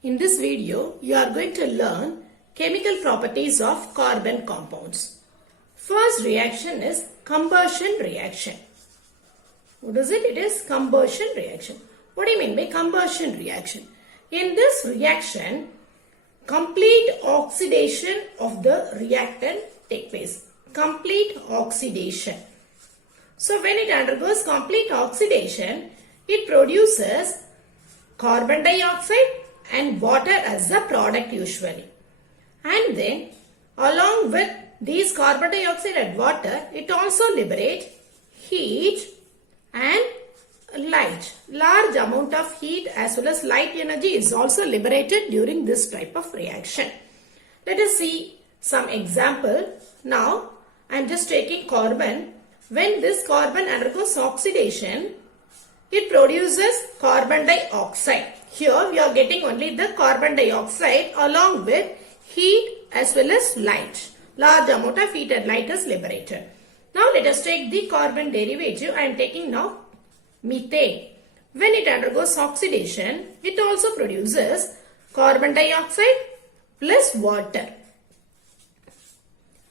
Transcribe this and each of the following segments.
In this video, you are going to learn chemical properties of carbon compounds. First reaction is combustion reaction. What is it? It is combustion reaction. What do you mean by combustion reaction? In this reaction, complete oxidation of the reactant takes place. Complete oxidation. So when it undergoes complete oxidation, it produces carbon dioxide and water as the product usually. And then along with these carbon dioxide and water, it also liberates heat and light. Large amount of heat as well as light energy is also liberated during this type of reaction. Let us see some example. Now I am just taking carbon. When this carbon undergoes oxidation, it produces carbon dioxide. Here we are getting only the carbon dioxide along with heat as well as light. Large amount of heat and light is liberated. Now let us take the carbon derivative. I am taking now methane. When it undergoes oxidation, it also produces carbon dioxide plus water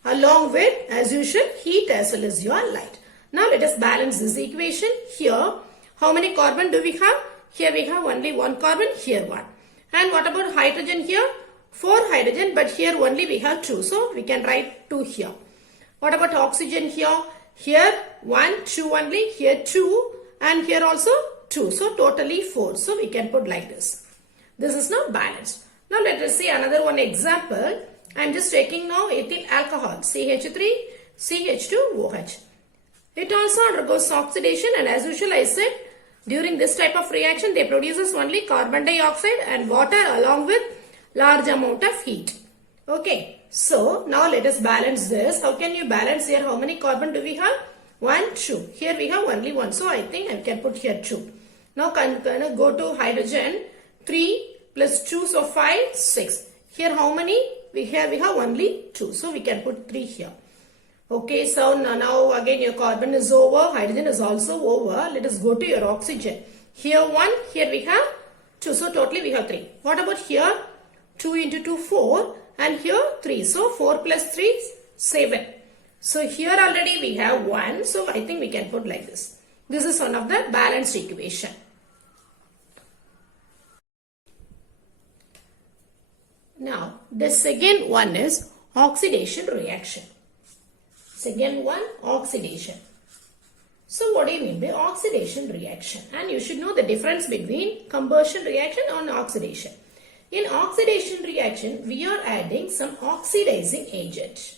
along with, as usual, heat as well as your light. Now let us balance this equation. Here, how many carbon do we have? Here we have only one carbon, here one. And what about hydrogen here? 4 hydrogen, but here only we have 2. So we can write 2 here. What about oxygen here? Here 1, 2 only, here 2, and here also 2. So totally 4. So we can put like this. This is now balanced. Now let us see another one example. I am just taking now ethyl alcohol, CH3, CH2OH. It also undergoes oxidation, and as usual I said, during this type of reaction they produces only carbon dioxide and water along with large amount of heat. Okay, so now let us balance this. How can you balance here? How many carbon do we have? 1, 2. Here we have only 1. So I think I can put here 2. Now go to hydrogen. 3 plus 2, so 5, 6. Here how many? Here we have only 2. So we can put 3 here. Okay, so now again your carbon is over, hydrogen is also over. Let us go to your oxygen. Here 1, here we have 2. So totally we have 3. What about here? 2 into 2, 4, and here 3. So 4 plus 3, 7. So here already we have 1. So I think we can put like this. This is one of the balanced equation. Now the second one is oxidation reaction. Second one, oxidation. So what do you mean by oxidation reaction? And you should know the difference between combustion reaction and oxidation. In oxidation reaction, we are adding some oxidizing agent.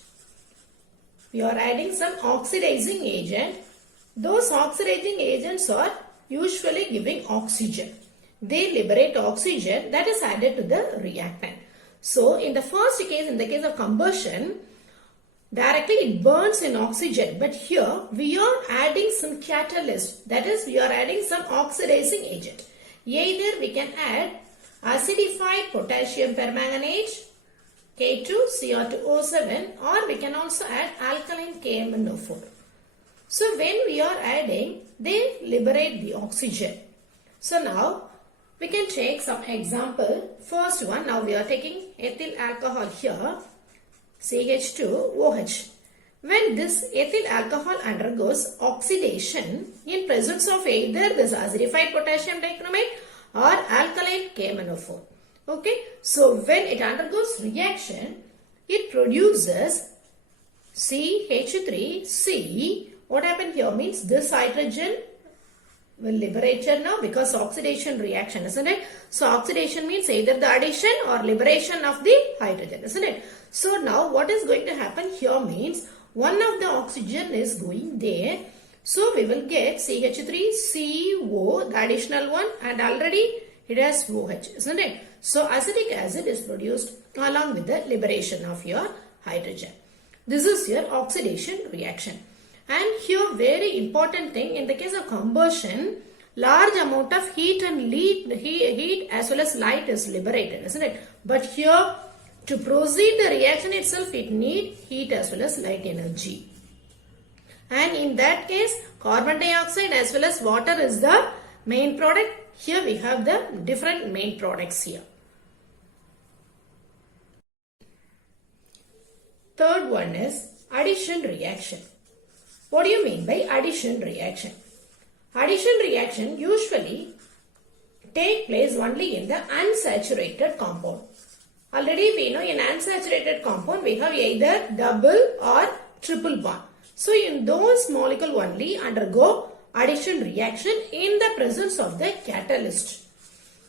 We are adding some oxidizing agent. Those oxidizing agents are usually giving oxygen. They liberate oxygen that is added to the reactant. So in the first case, in the case of combustion, directly it burns in oxygen, but here we are adding some catalyst, that is we are adding some oxidizing agent. Either we can add acidified potassium permanganate K2Cr2O7, or we can also add alkaline KMnO4. So when we are adding, they liberate the oxygen. So now we can take some example. First one, now we are taking ethyl alcohol here, CH2OH. When this ethyl alcohol undergoes oxidation in presence of either this acidified potassium dichromate or alkaline KMnO4. Okay, so when it undergoes reaction, it produces CH3C. What happened here means this hydrogen will liberate here now because oxidation reaction, isn't it? So oxidation means either the addition or liberation of the hydrogen, isn't it? So now what is going to happen here means one of the oxygen is going there. So we will get CH3CO, the additional one, and already it has OH, isn't it? So acetic acid is produced along with the liberation of your hydrogen. This is your oxidation reaction. And here very important thing, in the case of combustion, large amount of heat and heat as well as light is liberated, isn't it? But here to proceed the reaction itself, it needs heat as well as light energy. And in that case, carbon dioxide as well as water is the main product. Here we have the different main products here. Third one is addition reaction. What do you mean by addition reaction? Addition reaction usually take place only in the unsaturated compound. Already we know in unsaturated compound we have either double or triple bond. So in those molecules only undergo addition reaction in the presence of the catalyst.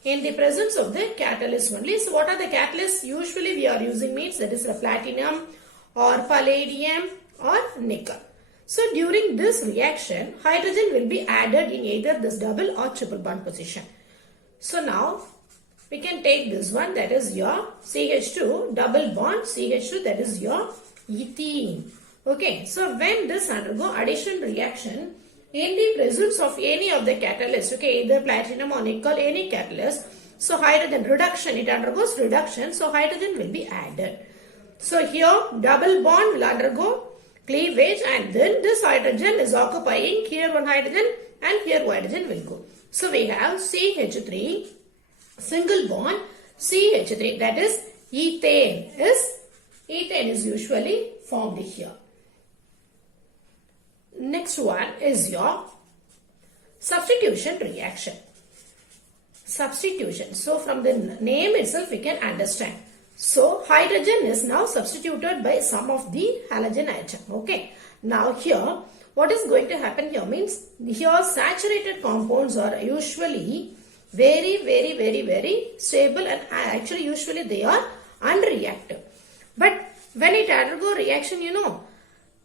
In the presence of the catalyst only. So what are the catalysts usually we are using means that is the platinum or palladium or nickel. So during this reaction hydrogen will be added in either this double or triple bond position. So now we can take this one, that is your CH2 double bond CH2, that is your ethene. Okay, so when this undergo addition reaction in the presence of any of the catalyst, okay, either platinum or nickel, any catalyst, so hydrogen reduction, it undergoes reduction, so hydrogen will be added. So here double bond will undergo cleavage and then this hydrogen is occupying here one hydrogen and here hydrogen will go. So we have CH3 single bond CH3, that is ethane is usually formed here. Next one is your substitution reaction. Substitution. So from the name itself we can understand. So hydrogen is now substituted by some of the halogen atom. Okay. Now here what is going to happen here means here saturated compounds are usually very stable and actually usually they are unreactive. But when it undergo reaction, you know,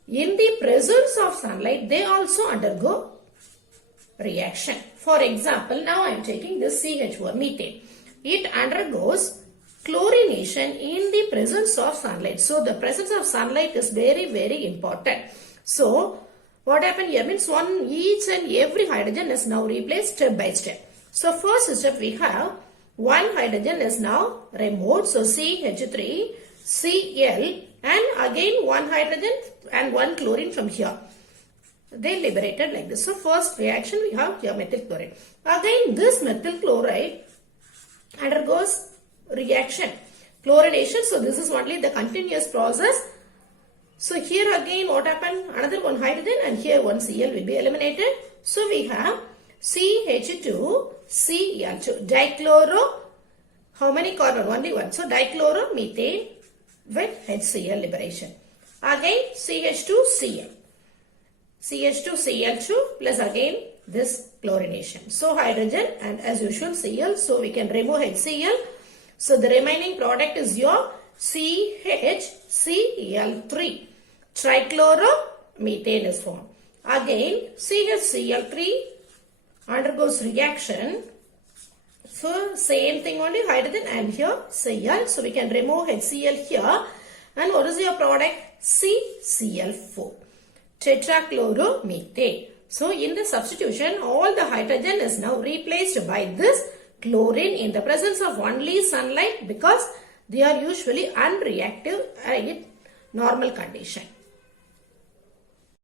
in the presence of sunlight they also undergo reaction. For example, now I am taking this CH4 methane. It undergoes chlorination in the presence of sunlight. So the presence of sunlight is very important. So what happened here means each and every hydrogen is now replaced step by step. So first step we have one hydrogen is now removed. So CH3, Cl and again one hydrogen and one chlorine from here. They liberated like this. So first reaction we have here methyl chloride. Again this methyl chloride undergoes reaction, chlorination. So this is only the continuous process. So here again what happened? Another one hydrogen and here one Cl will be eliminated. So we have CH2, Cl2, dichloro. How many carbon? Only one. So dichloromethane with HCl liberation. Again CH2Cl. CH2Cl2 plus again this chlorination. So hydrogen and as usual Cl. So we can remove HCl. So the remaining product is your CHCl3. Trichloromethane is formed. Again CHCl3 undergoes reaction. So same thing only hydrogen and here Cl. So we can remove HCl here. And what is your product? CCl4. Tetrachloromethane. So in the substitution all the hydrogen is now replaced by this chlorine in the presence of only sunlight because they are usually unreactive in normal condition.